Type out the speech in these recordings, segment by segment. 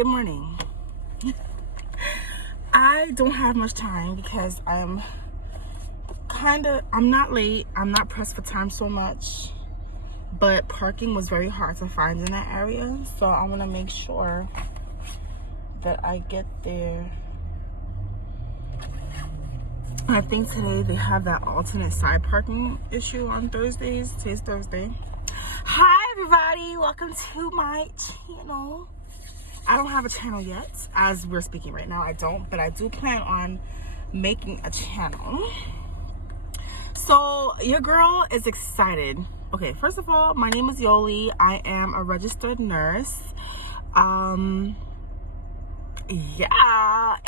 Good morning. I don't have much time because I'm not late. I'm not pressed for time so much, but parking was very hard to find in that area. So I want to make sure that I get there. I think today they have that alternate side parking issue on Thursdays. Today's Thursday. Hi everybody, welcome to my channel. I don't have a channel yet as we're speaking right now. I don't, but I do plan on making a channel. So your girl is excited. Okay, first of all, my name is Yoli. I am a registered nurse. Yeah,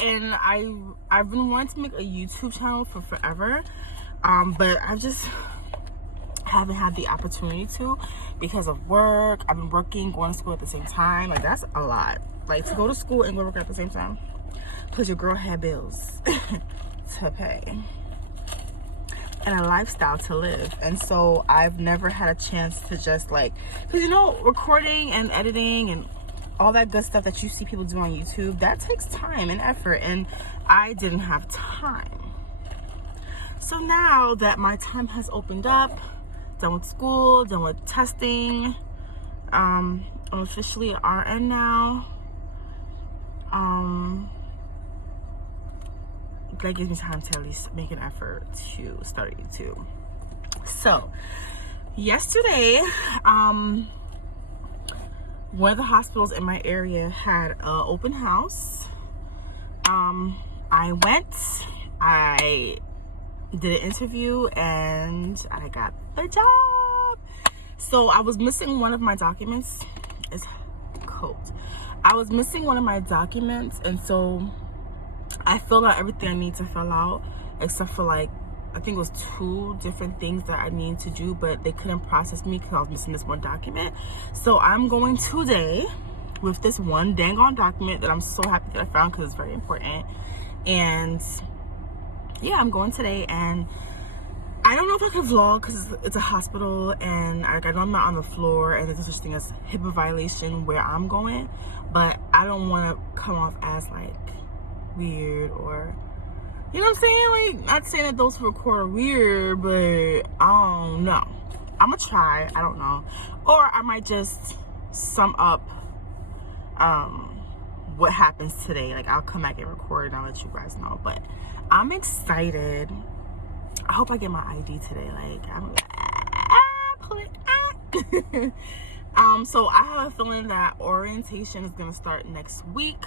and I've been wanting to make a YouTube channel for forever, but I just haven't had the opportunity to because of work. I've been working, going to school at the same time. Like, that's a lot. Like, to go to school and go to work at the same time, because your girl had bills to pay and a lifestyle to live. And so I've never had a chance to just like, because you know, recording and editing and all that good stuff that you see people do on YouTube, that takes time and effort, and I didn't have time. So now that my time has opened up, done with school, done with testing, I'm officially an RN now. That gives me time to at least make an effort to start YouTube. So yesterday, one of the hospitals in my area had an open house. I went, I did an interview, and I got the job. So I was missing one of my documents. It's cold. I was missing one of my documents, and so I filled out everything I need to fill out, except for like, I think it was 2 different things that I needed to do, but they couldn't process me because I was missing this one document. So I'm going today with this one dang on document that I'm so happy that I found because it's very important. And yeah, I'm going today, and I don't know if I can vlog because it's a hospital, and I know I'm not on the floor, and there's no such thing as HIPAA violation where I'm going, but I don't want to come off as like weird, or you know what I'm saying? Like, not saying that those who record are weird, but I don't know. I'm gonna try. I don't know. Or I might just sum up what happens today. Like, I'll come back and record and I'll let you guys know. But I'm excited. I hope I get my ID today. Like, I'm pull it. So I have a feeling that orientation is gonna start next week.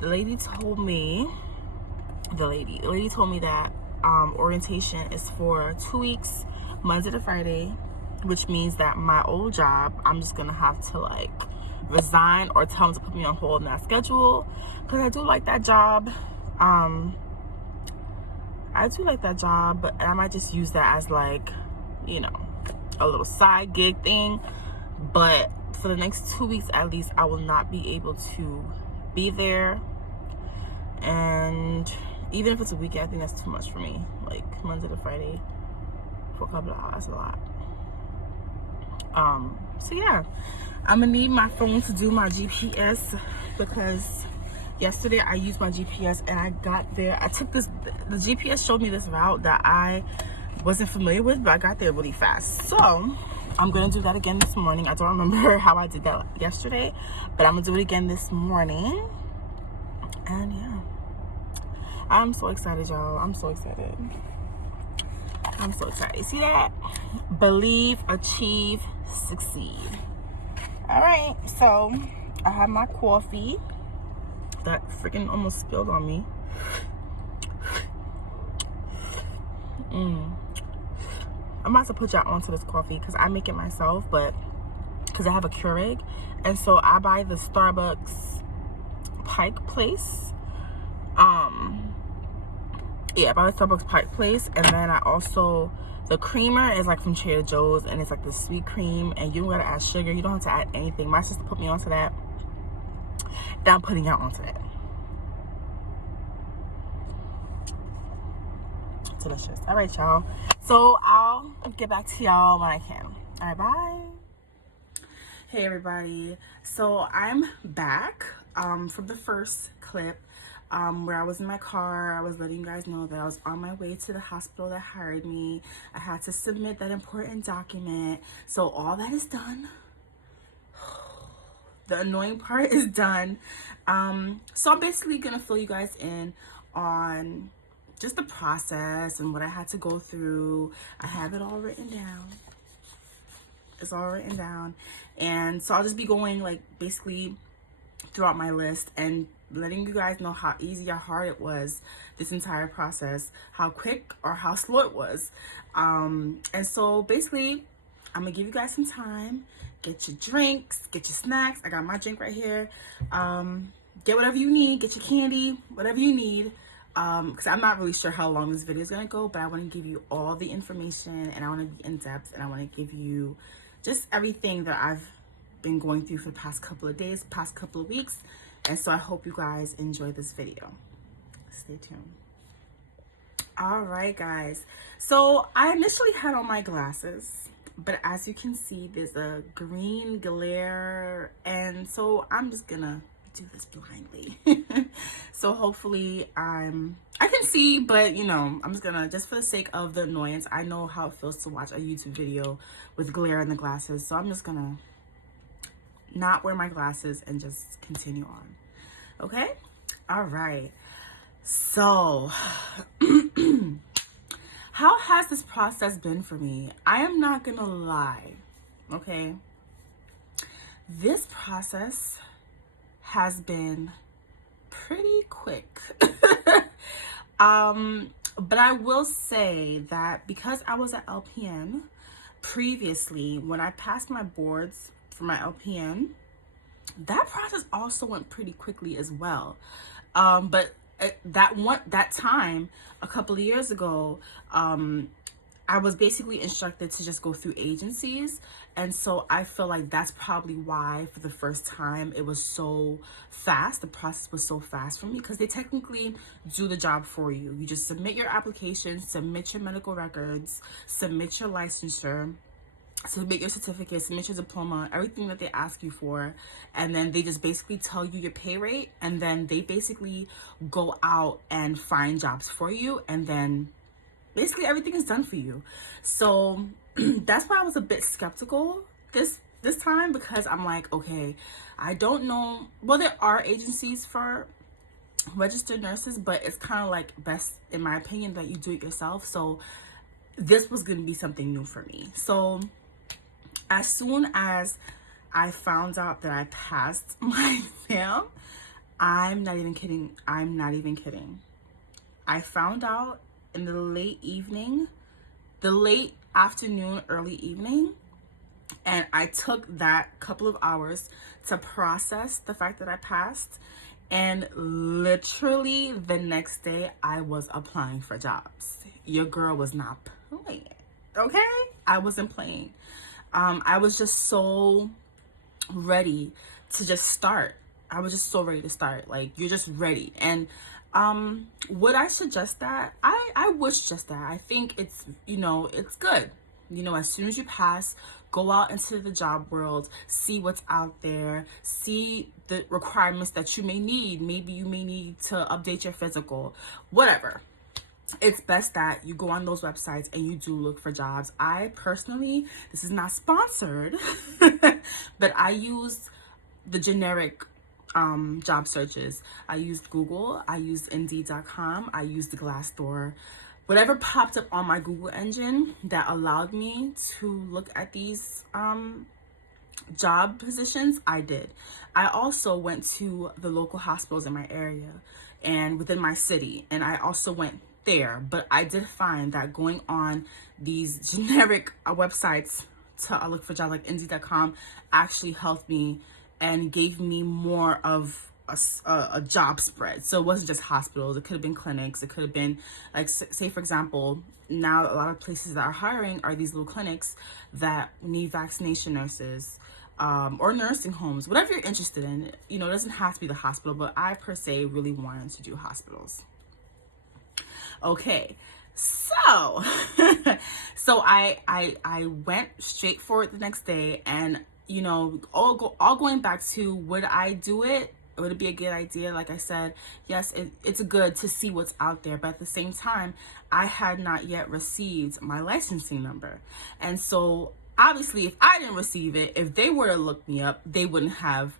The lady told me that orientation is for 2 weeks, Monday to Friday, which means that my old job, I'm just gonna have to like resign or tell them to put me on hold in that schedule, because I do like that job. But I might just use that as like, you know, a little side gig thing. But for the next 2 weeks at least, I will not be able to be there. And even if it's a weekend, I think that's too much for me. Like, Monday to Friday for a couple of hours, that's a lot. So yeah, I'm gonna need my phone to do my GPS, because yesterday I used my GPS and I got there. The GPS showed me this route that I wasn't familiar with, but I got there really fast. So I'm gonna do that again this morning. I don't remember how I did that yesterday, but I'm gonna do it again this morning. And yeah, I'm so excited, y'all. I'm so excited. You see that? Believe, achieve, succeed. All right, so I have my coffee that freaking almost spilled on me. I'm about to put y'all onto this coffee because I make it myself, but because I have a Keurig, and so I buy the Starbucks Pike Place. Yeah, by the Starbucks Pike Place. And then I also, the creamer is like from Trader Joe's, and it's like the sweet cream, and you don't gotta add sugar, you don't have to add anything. My sister put me onto that, and I'm putting y'all onto that. Delicious. All right, y'all, so I'll get back to y'all when I can. All right, bye. Hey everybody, so I'm back. from the first clip, where I was in my car. I was letting you guys know that I was on my way to the hospital that hired me. I had to submit that important document. So all that is done. The annoying part is done. So I'm basically gonna fill you guys in on just the process and what I had to go through. I have it all written down. It's all written down. And so I'll just be going like basically throughout my list and letting you guys know how easy or hard it was, this entire process, how quick or how slow it was. And so basically I'm gonna give you guys some time. Get your drinks, get your snacks. I got my drink right here. Get whatever you need, get your candy, whatever you need. Because I'm not really sure how long this video is gonna go, but I want to give you all the information, and I want to be in depth, and I want to give you just everything that I've been going through for the past couple of days, past couple of weeks. And so I hope you guys enjoy this video. Stay tuned. All right, guys. So I initially had on my glasses, but as you can see, there's a green glare, and so I'm just gonna do this blindly. So hopefully I can see, but you know, I'm just gonna, just for the sake of the annoyance, I know how it feels to watch a YouTube video with glare in the glasses, so I'm just gonna not wear my glasses and just continue on. Okay? All right. So how has this process been for me? I am not gonna lie, okay? This process has been pretty quick. But I will say that because I was at LPN previously, when I passed my boards for my LPN, that process also went pretty quickly as well. But that time a couple of years ago, I was basically instructed to just go through agencies, and so I feel like that's probably why for the first time it was so fast. The process was so fast for me because they technically do the job for you. You just submit your application, submit your medical records, submit your licensure, submit your certificate, submit your diploma, everything that they ask you for, and then they just basically tell you your pay rate, and then they basically go out and find jobs for you, and then basically everything is done for you. So that's why I was a bit skeptical this time, because I'm like, okay, I don't know. Well, there are agencies for registered nurses, but it's kind of like best, in my opinion, that you do it yourself. So this was going to be something new for me. So as soon as I found out that I passed my exam, I'm not even kidding. I found out in the late afternoon, early evening, and I took that couple of hours to process the fact that I passed, and literally the next day I was applying for jobs. Your girl was not playing, okay? I wasn't playing. I was just so ready to just start. I was just so ready to start. Like, you're just ready. And would I suggest that? I would suggest that. I think it's, you know, it's good. You know, as soon as you pass, go out into the job world, see what's out there, see the requirements that you may need. Maybe you may need to update your physical, whatever. It's best that you go on those websites and you do look for jobs. I personally, this is not sponsored, but I use the generic job searches. I used Google, I used Indeed.com, I used Glassdoor. Whatever popped up on my Google engine that allowed me to look at these job positions, I did. I also went to the local hospitals in my area and within my city, and I also went there. But I did find that going on these generic websites to look for jobs like Indeed.com actually helped me and gave me more of a job spread. So it wasn't just hospitals, it could have been clinics, it could have been, like, say for example, now a lot of places that are hiring are these little clinics that need vaccination nurses, or nursing homes, whatever you're interested in. You know, it doesn't have to be the hospital, but I per se really wanted to do hospitals. Okay, so so I went straight for it the next day, and you know, all going back to, would I do it? Would it be a good idea? Like I said, yes, it's good to see what's out there, but at the same time, I had not yet received my licensing number. And so obviously, if I didn't receive it, if they were to look me up, they wouldn't have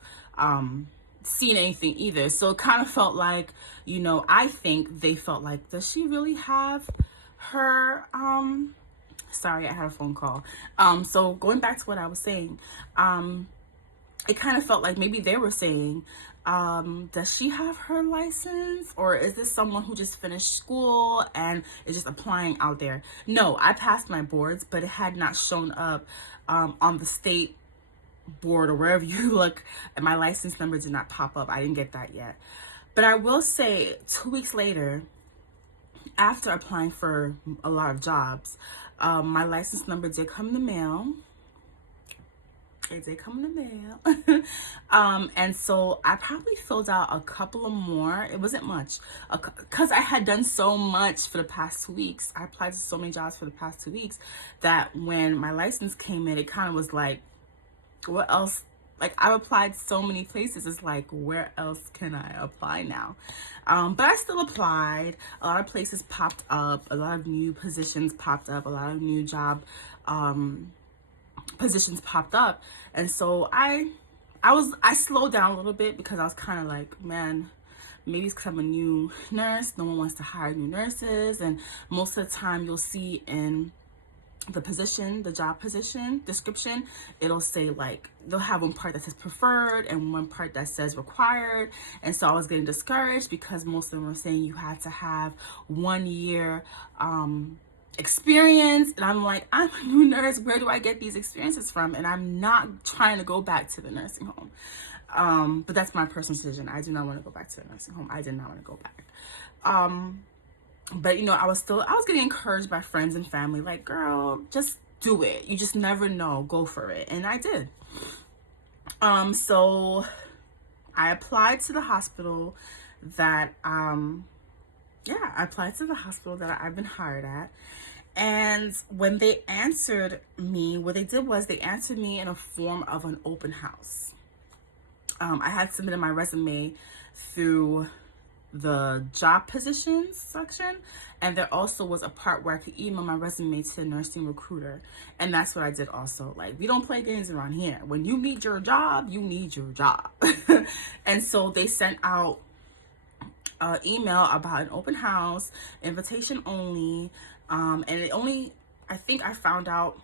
seen anything either. So it kind of felt like, I think they felt like, does she really have her, sorry, I had a phone call. So going back to what I was saying, it kind of felt like maybe they were saying, does she have her license, or is this someone who just finished school and is just applying out there? No, I passed my boards, but it had not shown up on the state board or wherever you look, and my license number did not pop up. I didn't get that yet. But I will say 2 weeks later, after applying for a lot of jobs, my license number did come in the mail. It did come in the mail. And so I probably filled out a couple of more. It wasn't much because I had done so much for the past 2 weeks. I applied to so many jobs for the past 2 weeks that when my license came in, it kind of was like, what else? Like, I've applied so many places. It's like, where else can I apply now? But I still applied. A lot of places popped up. A lot of new positions popped up. A lot of new job positions popped up. And so I slowed down a little bit because I was kind of like, man, maybe it's because I'm a new nurse. No one wants to hire new nurses. And most of the time you'll see in the position, the job position description, it'll say like, they'll have one part that says preferred and one part that says required. And so I was getting discouraged because most of them were saying you had to have 1 year experience. And I'm like, I'm a new nurse. Where do I get these experiences from? And I'm not trying to go back to the nursing home. But that's my personal decision. I do not want to go back to the nursing home. I did not want to go back. But I was getting encouraged by friends and family, like, girl, just do it. You just never know. Go for it. And I did. So I applied to the hospital that, I applied to the hospital that I've been hired at. And when they answered me, what they did was they answered me in a form of an open house. I had submitted my resume through the job positions section, and there also was a part where I could email my resume to the nursing recruiter, and that's what I did also. Like, we don't play games around here. When you need your job, you need your job. And so they sent out an email about an open house, invitation only, and I think I found out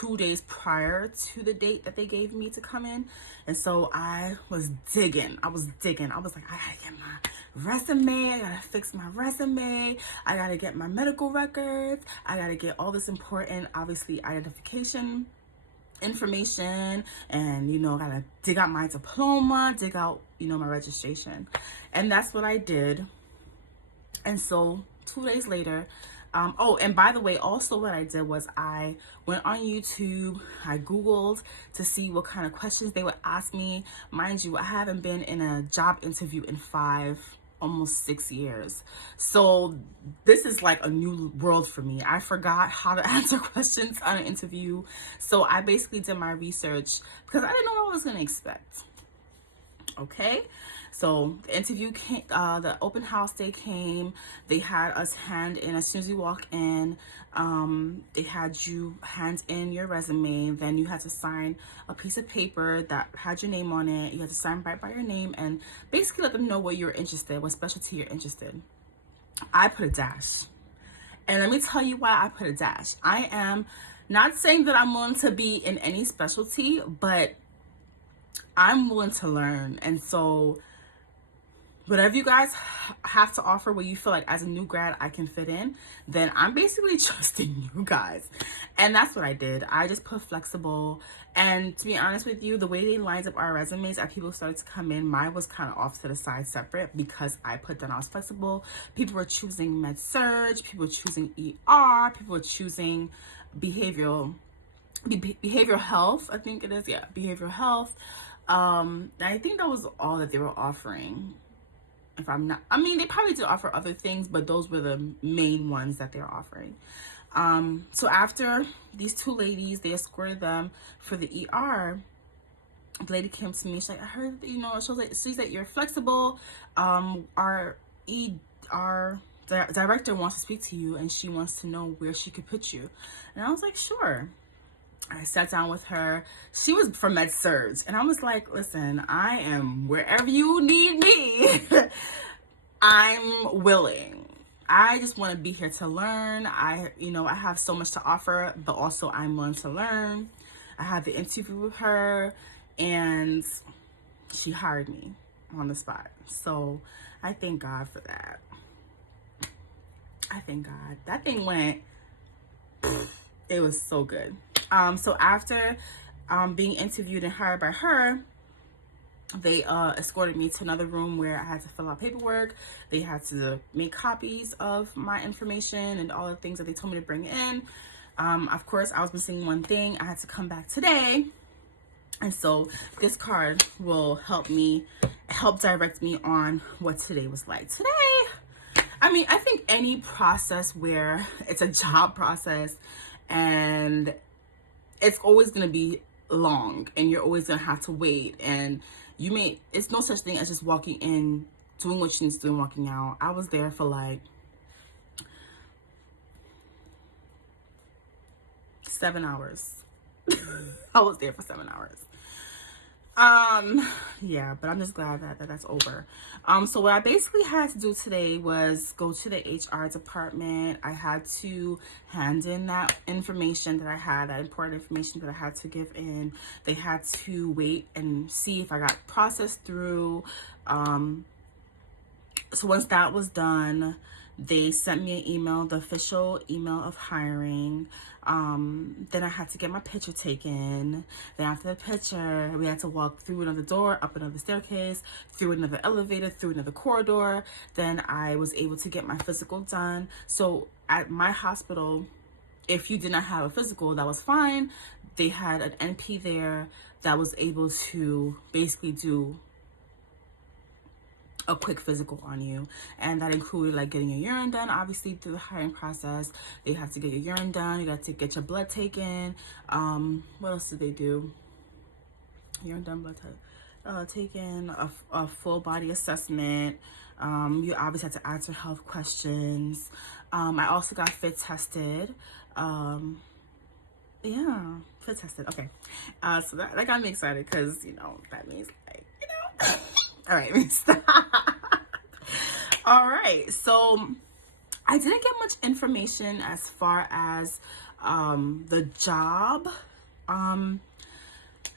2 days prior to the date that they gave me to come in. And so I was digging. I was like, I gotta get my resume. I gotta fix my resume. I gotta get my medical records. I gotta get all this important, obviously, identification information. And, I gotta dig out my diploma, dig out, my registration. And that's what I did. And so 2 days later, and by the way, also what I did was I went on YouTube, I Googled to see what kind of questions they would ask me. Mind you, I haven't been in a job interview in almost 6 years. So this is like a new world for me. I forgot how to answer questions on an interview. So I basically did my research because I didn't know what I was going to expect. Okay. So the interview came, the open house day came. They had us hand in, as soon as you walk in, they had you hand in your resume. Then you had to sign a piece of paper that had your name on it. You had to sign right by your name and basically let them know what you're interested, what specialty you're interested. I put a dash. And let me tell you why I put a dash. I am not saying that I'm willing to be in any specialty, but I'm willing to learn. And so whatever you guys have to offer, where you feel like as a new grad I can fit in, then I'm basically trusting you guys. And that's what I did. I just put flexible. And to be honest with you, the way they lined up our resumes as people started to come in, mine was kind of off to the side separate because I put down I was flexible. People were choosing med surg, people were choosing ER, people were choosing behavioral health, I think it is. Yeah, behavioral health. I think that was all that they were offering. If I'm not, I mean, they probably did offer other things, but those were the main ones that they're offering. So after these two ladies, they escorted them for the ER. the lady came to me. She's like, I heard that, she's like, you're flexible. Our director wants to speak to you, and she wants to know where she could put you. And I was like, sure. I sat down with her. She was from Med-Surg, and I was like, listen, I am wherever you need me. I'm willing. I just want to be here to learn. I have so much to offer, but also I'm willing to learn. I had the interview with her, and she hired me on the spot. So I thank God for that. I thank God. That thing went, it was so good. So after being interviewed and hired by her, they escorted me to another room where I had to fill out paperwork. They had to make copies of my information and all the things that they told me to bring in. Of course, I was missing one thing. I had to come back today. And so this card will help direct me on what today was like. Today, I think any process where it's a job process and it's always going to be long and you're always going to have to wait, and it's no such thing as just walking in, doing what you need to do and walking out. I was there for like 7 hours. I was there for 7 hours. Yeah, but I'm just glad that that's over. So what I basically had to do today was go to the HR department. I had to hand in that information that I had, that important information that I had to give in. They had to wait and see if I got processed through. So once that was done, they sent me an email, the official email of hiring. Then I had to get my picture taken. Then after the picture, we had to walk through another door, up another staircase, through another elevator, through another corridor. Then I was able to get my physical done. So at my hospital, if you did not have a physical, that was fine. They had an NP there that was able to basically do a quick physical on you, and that included like getting your urine done. Obviously through the hiring process, they have to get your urine done, you got to get your blood taken. What else did they do? Urine done, blood taken, a full body assessment. You obviously had to answer health questions. I also got fit tested. Yeah, fit tested. Okay. So that got me excited because that means like all right, stop. All right, so I didn't get much information as far as the job,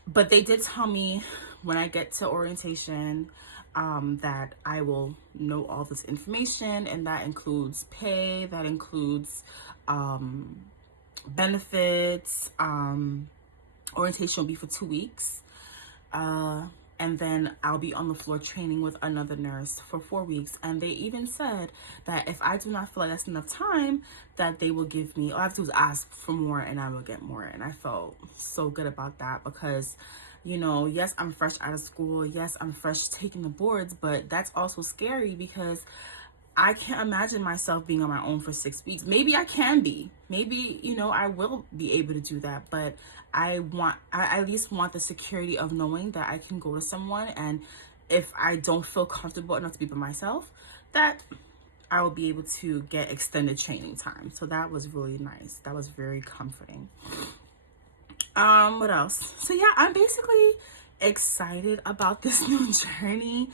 but they did tell me when I get to orientation that I will know all this information, and that includes pay, that includes benefits. Orientation will be for 2 weeks. And then I'll be on the floor training with another nurse for 4 weeks. And they even said that if I do not feel like that's enough time, that they will give me, all I have to do is ask for more and I will get more. And I felt so good about that because, yes, I'm fresh out of school. Yes, I'm fresh taking the boards, but that's also scary because I can't imagine myself being on my own for 6 weeks. Maybe I can be. Maybe, I will be able to do that. But I at least want the security of knowing that I can go to someone, and if I don't feel comfortable enough to be by myself, that I will be able to get extended training time. So that was really nice. That was very comforting. What else? So yeah, I'm basically excited about this new journey.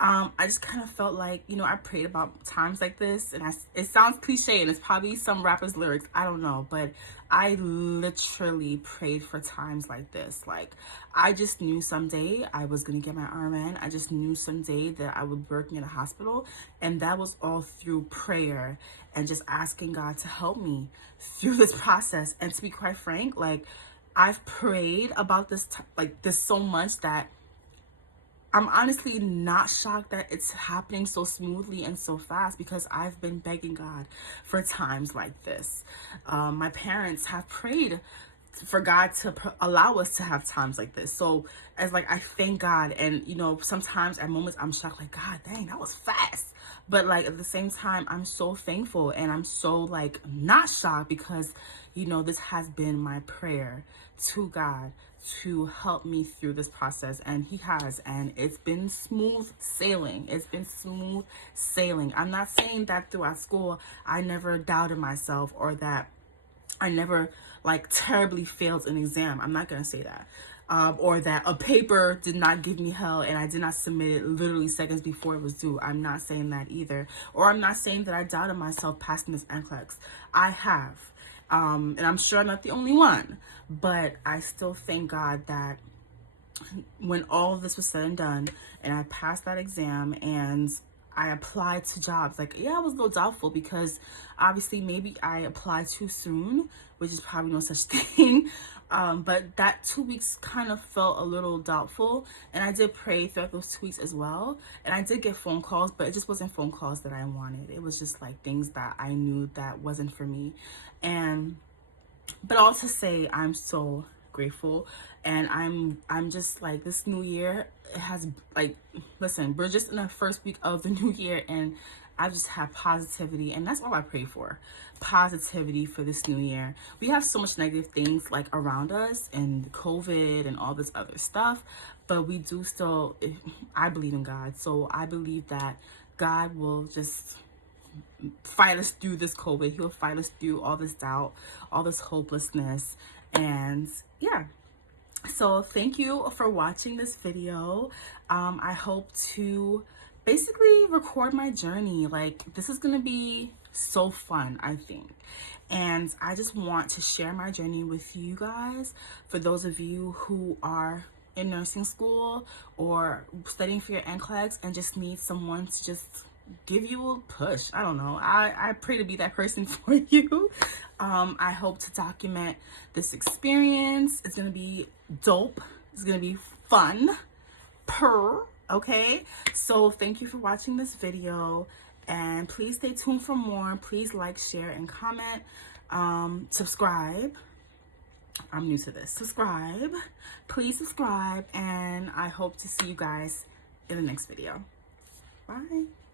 I just kind of felt like, I prayed about times like this, and it sounds cliche and it's probably some rapper's lyrics, I don't know, but I literally prayed for times like this. Like, I just knew someday I was going to get my RN. I just knew someday that I would be working in a hospital, and that was all through prayer and just asking God to help me through this process. And to be quite frank, like, I've prayed about this so much that I'm honestly not shocked that it's happening so smoothly and so fast, because I've been begging God for times like this. My parents have prayed for God to allow us to have times like this. So I thank God. And, sometimes at moments I'm shocked, like, God dang, that was fast. But at the same time, I'm so thankful, and I'm so not shocked, because, this has been my prayer to God to help me through this process, and he has, and it's been smooth sailing. It's been smooth sailing. I'm not saying that throughout school I never doubted myself, or that I never like terribly failed an exam. I'm not gonna say that. Or that a paper did not give me hell and I did not submit it literally seconds before it was due. I'm not saying that either. Or I'm not saying that I doubted myself passing this NCLEX. I have. And I'm sure I'm not the only one. But I still thank God that when all of this was said and done and I passed that exam and I applied to jobs, like, yeah, I was a little doubtful because obviously maybe I applied too soon, which is probably no such thing. But that 2 weeks kind of felt a little doubtful, and I did pray throughout those 2 weeks as well. And I did get phone calls, but it just wasn't phone calls that I wanted. It was just like things that I knew that wasn't for me. But all to say, I'm so grateful, and I'm just like, this new year, it has, like, listen, we're just in the first week of the new year, and I just have positivity, and that's all I pray for. Positivity for this new year. We have so much negative things like around us, and COVID and all this other stuff, but we do still, I believe in God, so I believe that God will just fight us through this COVID. He'll fight us through all this doubt, all this hopelessness, and yeah. So thank you for watching this video. I hope to basically record my journey. Like, this is gonna be so fun, I think, and I just want to share my journey with you guys. For those of you who are in nursing school or studying for your NCLEX and just need someone to just give you a push, I don't know, I pray to be that person for you. I hope to document this experience. It's gonna be dope. It's gonna be fun. Okay, so thank you for watching this video, and please stay tuned for more. Please like, share, and comment. Subscribe. I'm new to this. Subscribe. Please subscribe, and I hope to see you guys in the next video. Bye.